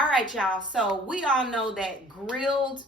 All right, y'all. So we all know that grilled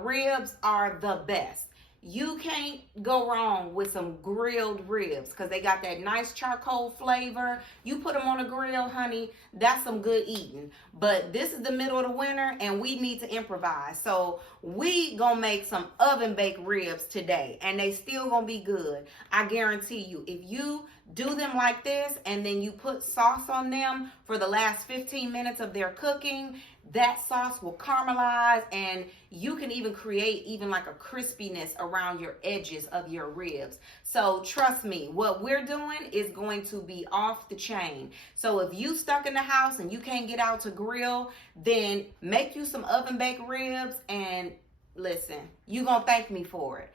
ribs are the best. You can't go wrong with some grilled ribs because they got that nice charcoal flavor. You put them on a grill, honey, that's some good eating. But this is the middle of the winter and we need to improvise. So we gonna make some oven baked ribs today and they still gonna be good. I guarantee you, if you do them like this and then you put sauce on them for the last 15 minutes of their cooking, that sauce will caramelize and you can even create even like a crispiness around your edges of your ribs. So trust me, what we're doing is going to be off the chain. So if you stuck in the house and you can't get out to grill, then make you some oven baked ribs and listen, you're gonna thank me for it.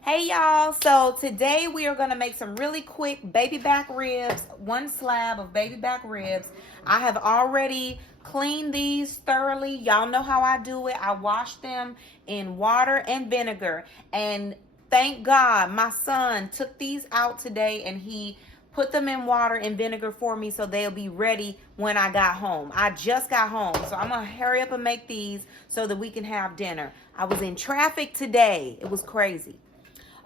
Hey y'all, so today we are going to make some really quick baby back ribs, one slab of baby back ribs. I have already cleaned these thoroughly. Y'all know how I do it. I wash them in water and vinegar. And thank God my son took these out today and he put them in water and vinegar for me so they'll be ready when I got home. I just got home, so I'm going to hurry up and make these so that we can have dinner. I was in traffic today. It was crazy.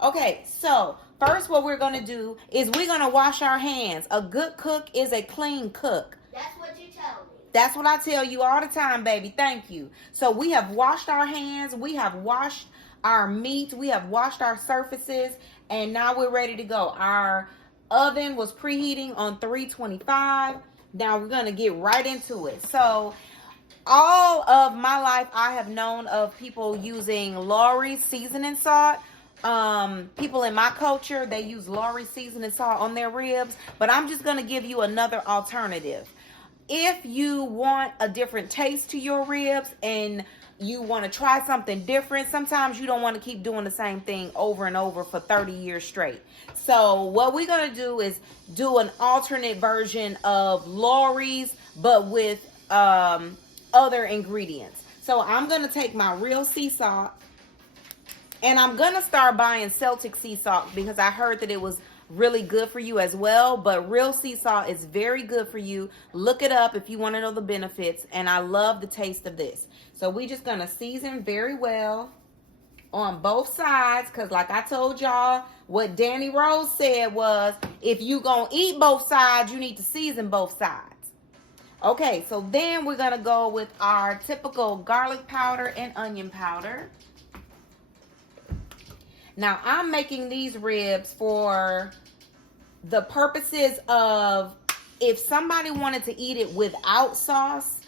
Okay, so first what we're going to do is we're going to wash our hands. A good cook is a clean cook. That's what you tell me. That's what I tell you all the time, baby. Thank you. So we have washed our hands. We have washed our meat. We have washed our surfaces. And now we're ready to go. Our oven was preheating on 325. Now we're going to get right into it. So all of my life I have known of people using Lawry's seasoning salt. People in my culture, they use Lawry's seasoning salt on their ribs, but I'm just going to give you another alternative. If you want a different taste to your ribs and you want to try something different, sometimes you don't want to keep doing the same thing over and over for 30 years straight. So what we're going to do is do an alternate version of Lawry's, but with other ingredients. So I'm going to take my real sea salt. And I'm going to start buying Celtic sea salt because I heard that it was really good for you as well. But real sea salt is very good for you. Look it up if you want to know the benefits. And I love the taste of this. So we're just going to season very well on both sides. Because like I told y'all, what Danny Rose said was, if you going to eat both sides, you need to season both sides. Okay, so then we're going to go with our typical garlic powder and onion powder. Now, I'm making these ribs for the purposes of if somebody wanted to eat it without sauce,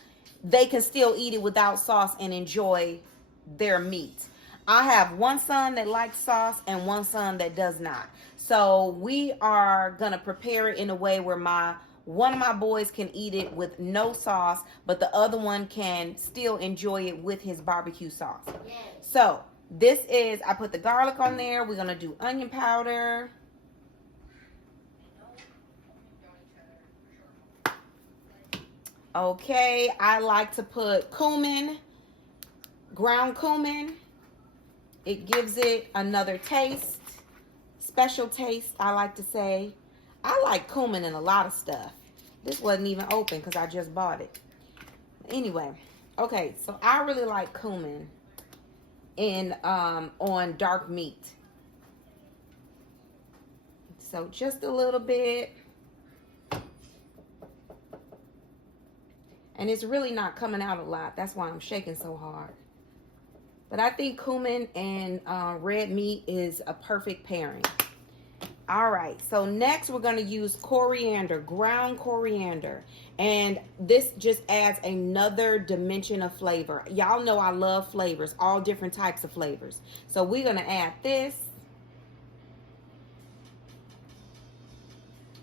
they can still eat it without sauce and enjoy their meat. I have one son that likes sauce and one son that does not. So we are going to prepare it in a way where one of my boys can eat it with no sauce, but the other one can still enjoy it with his barbecue sauce. Yes. So this is, I put the garlic on there. We're going to do onion powder. Okay, I like to put cumin, ground cumin. It gives it another taste, special taste, I like to say. I like cumin in a lot of stuff. This wasn't even open because I just bought it. Anyway, okay, so I really like cumin on dark meat. So just a little bit. And it's really not coming out a lot. That's why I'm shaking so hard. But I think cumin and red meat is a perfect pairing. All right, so next we're going to use coriander, ground coriander. And this just adds another dimension of flavor. Y'all know I love flavors, all different types of flavors. So we're going to add this.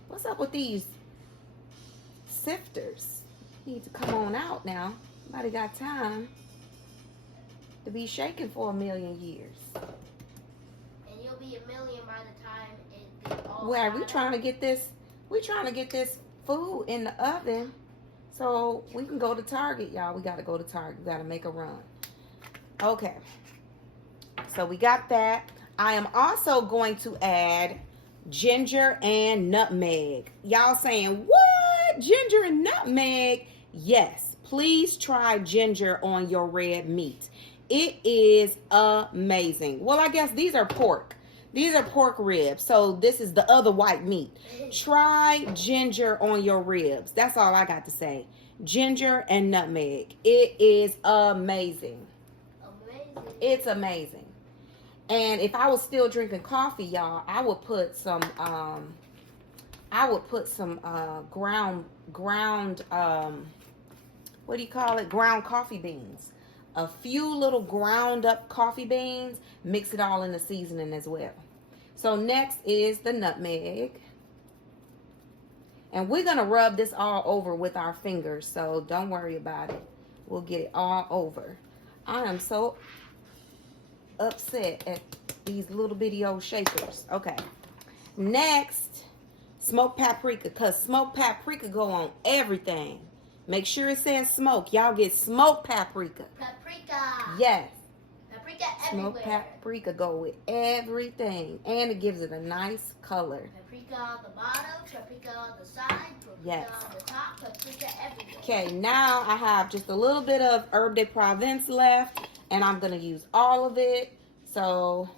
What's up with these sifters? Need to come on out now. Nobody got time to be shaking for a million years. And you'll be a million by the time it gets all Where we trying to get this? We trying to get this food in the oven so we can go to Target, y'all. We got to go to Target. We got to make a run. Okay. So we got that. I am also going to add ginger and nutmeg. Y'all saying, what? Ginger and nutmeg? Yes, please try ginger on your red meat. It is amazing. Well, I guess these are pork. These are pork ribs. So this is the other white meat. Try ginger on your ribs. That's all I got to say. Ginger and nutmeg. It is amazing. It's amazing. And if I was still drinking coffee, y'all, I would put some ground what do you call it? Ground coffee beans. A few little ground up coffee beans, mix it all in the seasoning as well. So next is the nutmeg. And we're going to rub this all over with our fingers, so don't worry about it. We'll get it all over. I am so upset at these little bitty old shakers. Okay. Next, smoked paprika, because smoked paprika go on everything. Make sure it says smoke. Y'all get smoked paprika. Paprika. Yes. Paprika everywhere. Smoked paprika go with everything. And it gives it a nice color. Paprika on the bottom, paprika on the side, paprika Yes. on the top, paprika everywhere. Okay, now I have just a little bit of herb de Provence left. And I'm going to use all of it. So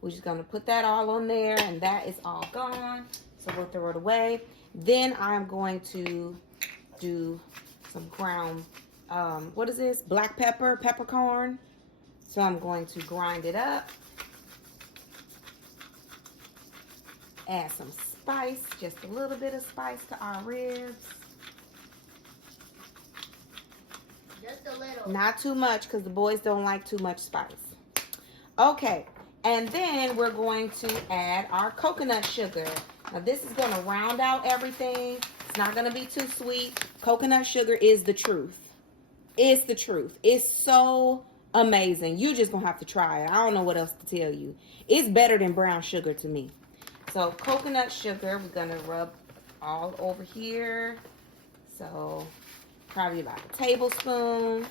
we're just going to put that all on there. And that is all gone. So we'll throw it away. Then I'm going to do some ground, what is this? Black pepper, peppercorn. So I'm going to grind it up. Add some spice, just a little bit of spice to our ribs. Just a little. Not too much because the boys don't like too much spice. Okay, and then we're going to add our coconut sugar. Now this is going to round out everything. It's not going to be too sweet. Coconut sugar is the truth. It's the truth. It's so amazing. You just going to have to try it. I don't know what else to tell you. It's better than brown sugar to me. So coconut sugar, we're going to rub all over here. So probably about a tablespoon.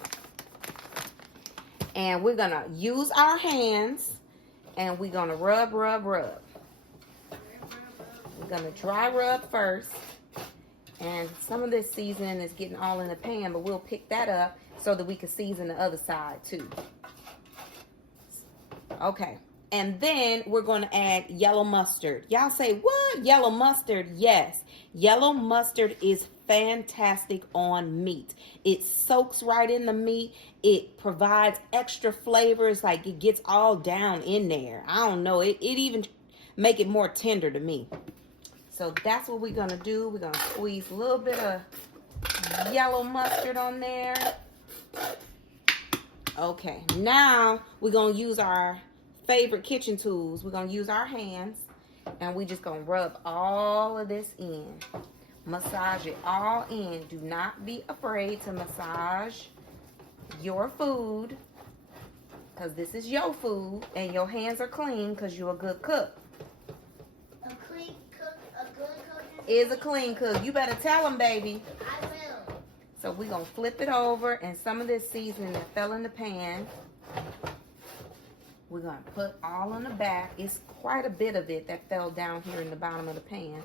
And we're going to use our hands and we're going to rub, rub, rub. We're going to dry rub first. And some of this seasoning is getting all in the pan, but we'll pick that up so that we can season the other side too. Okay. And then we're going to add yellow mustard. Y'all say, what? Yellow mustard? Yes. Yellow mustard is fantastic on meat. It soaks right in the meat. It provides extra flavors. Like it gets all down in there. I don't know. It even make it more tender to me. So that's what we're going to do. We're going to squeeze a little bit of yellow mustard on there. Okay. Now we're going to use our favorite kitchen tools. We're going to use our hands. And we're just going to rub all of this in. Massage it all in. Do not be afraid to massage your food. Because this is your food. And your hands are clean because you're a good cook. A clean cook, a good cook Is a clean cook. You better tell them, baby. I will. So we're going to flip it over. And some of this seasoning that fell in the pan, we're going to put all on the back. It's quite a bit of it that fell down here in the bottom of the pan.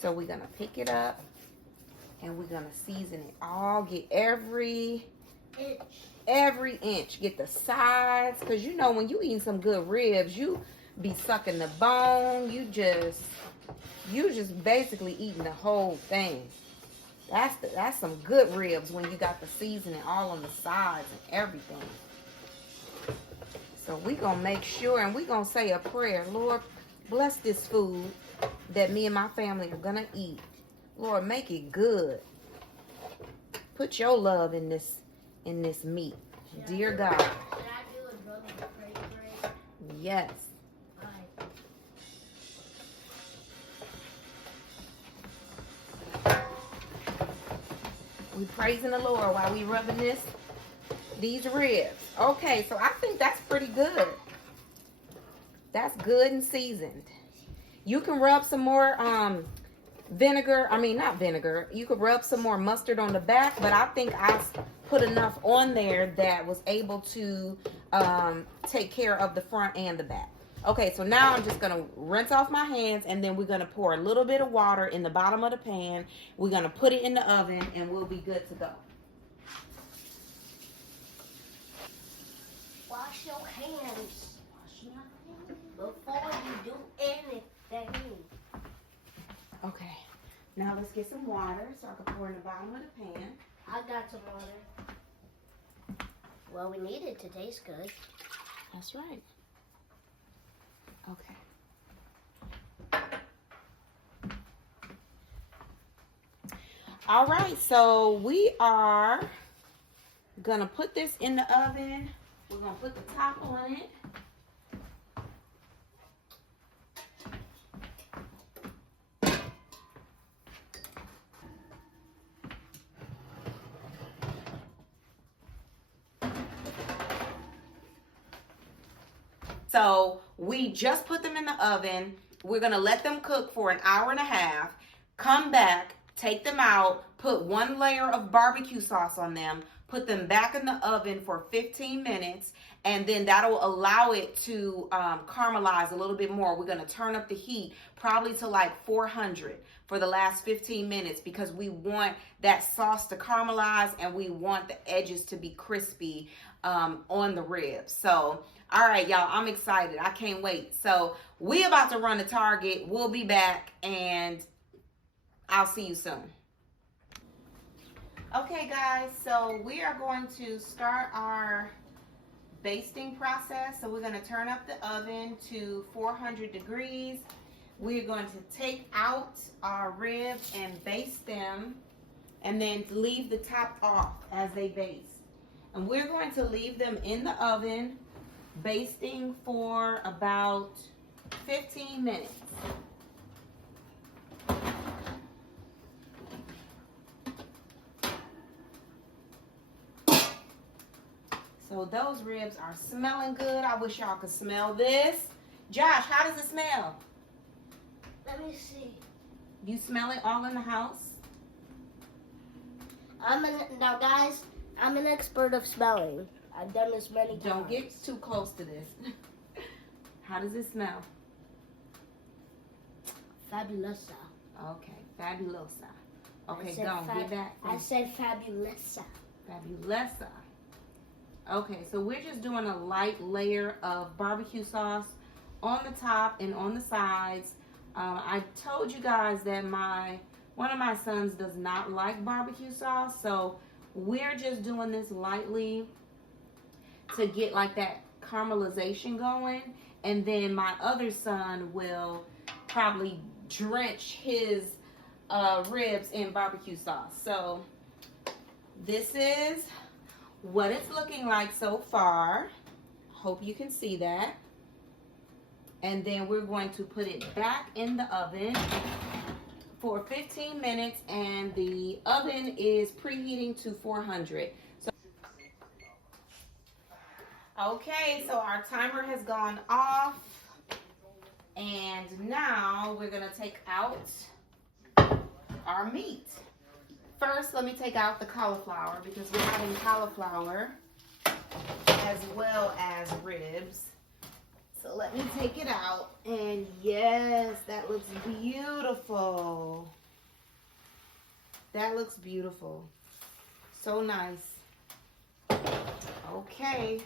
So we're going to pick it up. And we're going to season it all. Get every inch. Get the sides. Because you know when you eating some good ribs, you be sucking the bone. You just basically eating the whole thing. That's some good ribs when you got the seasoning all on the sides and everything. So we're going to make sure and we're going to say a prayer. Lord, bless this food that me and my family are going to eat. Lord, make it good. Put your love in this meat. Dear God. Should I do a rub and pray break? Yes. We praising the Lord while we rubbing these ribs. Okay, so I think that's pretty good. That's good and seasoned. You can rub some more vinegar. I mean, not vinegar. You could rub some more mustard on the back, but I think I put enough on there that was able to take care of the front and the back. Okay, so now I'm just going to rinse off my hands, and then we're going to pour a little bit of water in the bottom of the pan. We're going to put it in the oven, and we'll be good to go. wash your hands. Wash your hands before you do anything. Okay. Now let's get some water so I can pour in the bottom of the pan. I got some water. Well, we need it to taste good. That's right. Okay. All right, so we are gonna put this in the oven. We're gonna put the top on it. So we just put them in the oven. We're gonna let them cook for an hour and a half. Come back, take them out, put 1 layer of barbecue sauce on them, put them back in the oven for 15 minutes, and then that'll allow it to caramelize a little bit more. We're gonna turn up the heat probably to like 400 for the last 15 minutes because we want that sauce to caramelize and we want the edges to be crispy on the ribs. So, all right, y'all, I'm excited. I can't wait. So we about to run to Target. We'll be back and I'll see you soon. Okay, guys, so we are going to start our basting process. So we're going to turn up the oven to 400 degrees. We're going to take out our ribs and baste them and then leave the top off as they baste. And we're going to leave them in the oven basting for about 15 minutes. So those ribs are smelling good. I wish y'all could smell this. Josh, how does it smell? Let me see. You smell it all in the house? Now, guys, I'm an expert of smelling. I've done this many times. Don't get too close to this. How does it smell? Fabulosa. Okay, fabulosa. Okay, said go on, get back. I said fabulosa. Fabulosa. Okay, so we're just doing a light layer of barbecue sauce on the top and on the sides. I told you guys that one of my sons does not like barbecue sauce, so we're just doing this lightly to get like that caramelization going, and then my other son will probably drench his ribs in barbecue sauce. So this is what it's looking like so far. Hope you can see that. And then we're going to put it back in the oven for 15 minutes, and the oven is preheating to 400. Okay, so our timer has gone off, and now we're gonna take out our meat. First, let me take out the cauliflower because we're having cauliflower as well as ribs. So let me take it out, and yes, that looks beautiful. That looks beautiful. So nice. Okay.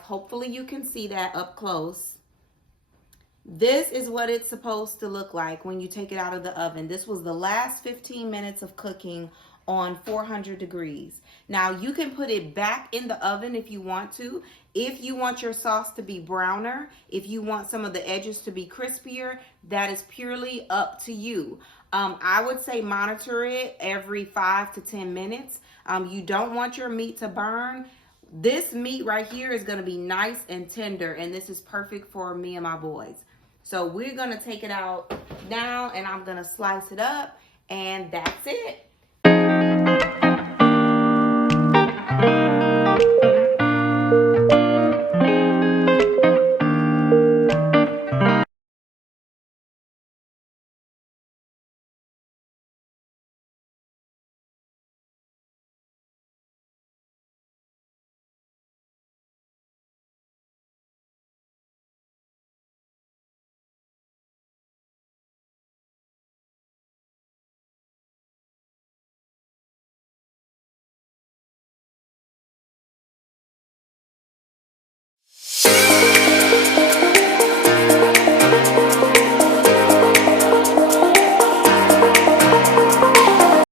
Hopefully you can see that up close. This is what it's supposed to look like when you take it out of the oven. This was the last 15 minutes of cooking on 400 degrees. Now you can put it back in the oven if you want to. If you want your sauce to be browner, if you want some of the edges to be crispier, that is purely up to you. I would say monitor it every 5 to 10 minutes. You don't want your meat to burn. This meat right here is going to be nice and tender, and this is perfect for me and my boys. So we're going to take it out now, and I'm going to slice it up, and that's it.